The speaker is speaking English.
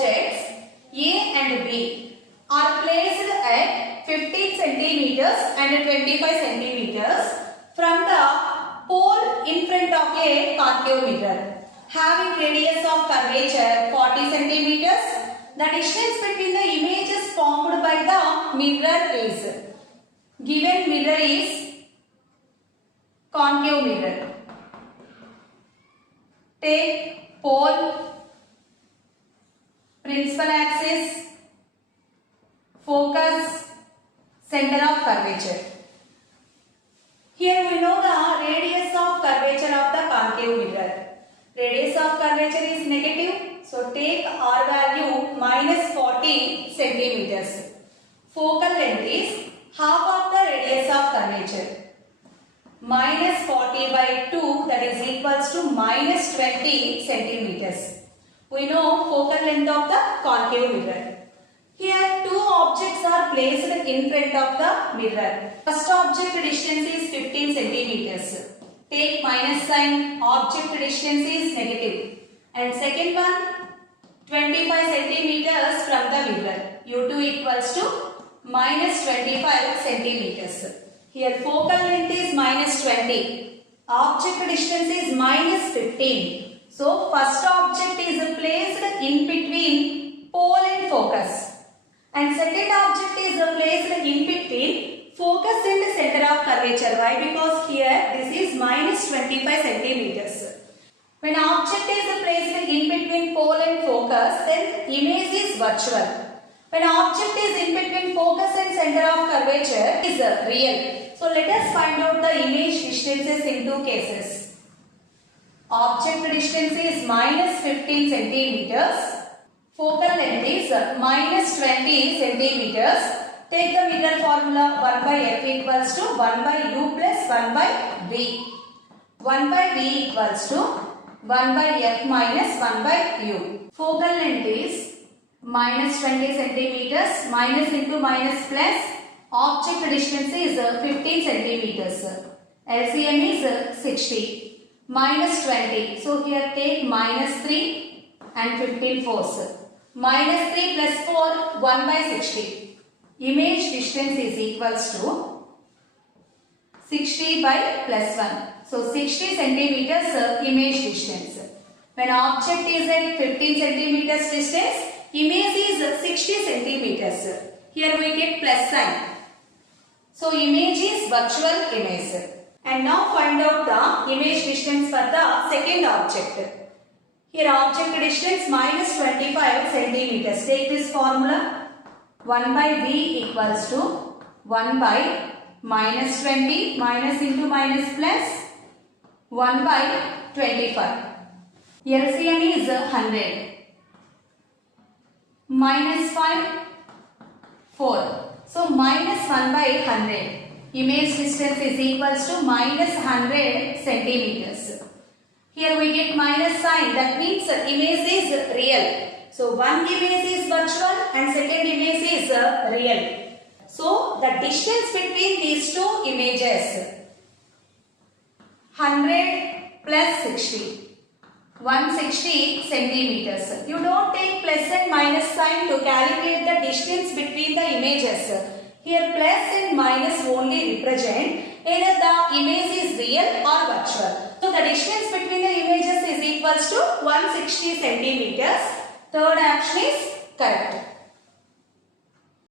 objects A and B are placed at 15 centimeters and 25 centimeters from the pole in front of a concave mirror having radius of curvature 40 centimeters. The distance between the images formed by the mirror is, given mirror is concave mirror. Take pole, principal axis, focus, center of curvature. Here we know the radius of curvature of the concave mirror. Radius of curvature is negative, so take R value minus 40 centimeters. Focal length is half of the radius of curvature. Minus 40 by 2, that is equals to minus 20 centimeters. We know focal length of the concave mirror. Here two objects are placed in front of the mirror. First object distance is 15 centimeters. Take minus sign, object distance is negative. And second one, 25 centimeters from the mirror. U2 equals to minus 25 centimeters. Here focal length is minus 20. Object distance is minus 15. So first object is placed in between pole and focus. And second object is placed in between focus and center of curvature. Why? Because here this is minus 25 centimeters. When object is placed in between pole and focus, then image is virtual. When object is in between focus and center of curvature, is real. So let us find out the image distances in two cases. Object distance is minus 15 centimeters. Focal length is minus 20 centimeters. Take the mirror formula 1 by f equals to 1 by u plus 1 by v. 1 by v equals to 1 by f minus 1 by u. Focal length is minus 20 centimeters. Minus into minus plus. Object distance is 15 centimeters. LCM is 60. Minus 20. So here take minus 3 and 15 fours. Minus 3 plus 4, 1 by 60. Image distance is equals to 60 by plus 1. So 60 centimeters image distance. When object is at 15 centimeters distance, image is 60 centimeters. Here we get plus sign. So image is virtual image. And now find out the image distance for the second object. Here object distance minus 25 centimeters. Take this formula. 1 by v equals to 1 by minus 20 minus into minus plus 1 by 25. LCM is 100. Minus 5, 4. So minus 1 by 100. Image distance is equals to minus 100 centimeters. Here we get minus sign. That means image is real. So one image is virtual and second image is real. So the distance between these two images 100 plus 60. 160 centimeters. You don't take plus and minus sign to calculate the distance between the images. Here plus and minus only represent either the image is real or virtual. So the distance between the images is equals to 160 centimeters. Third option is correct.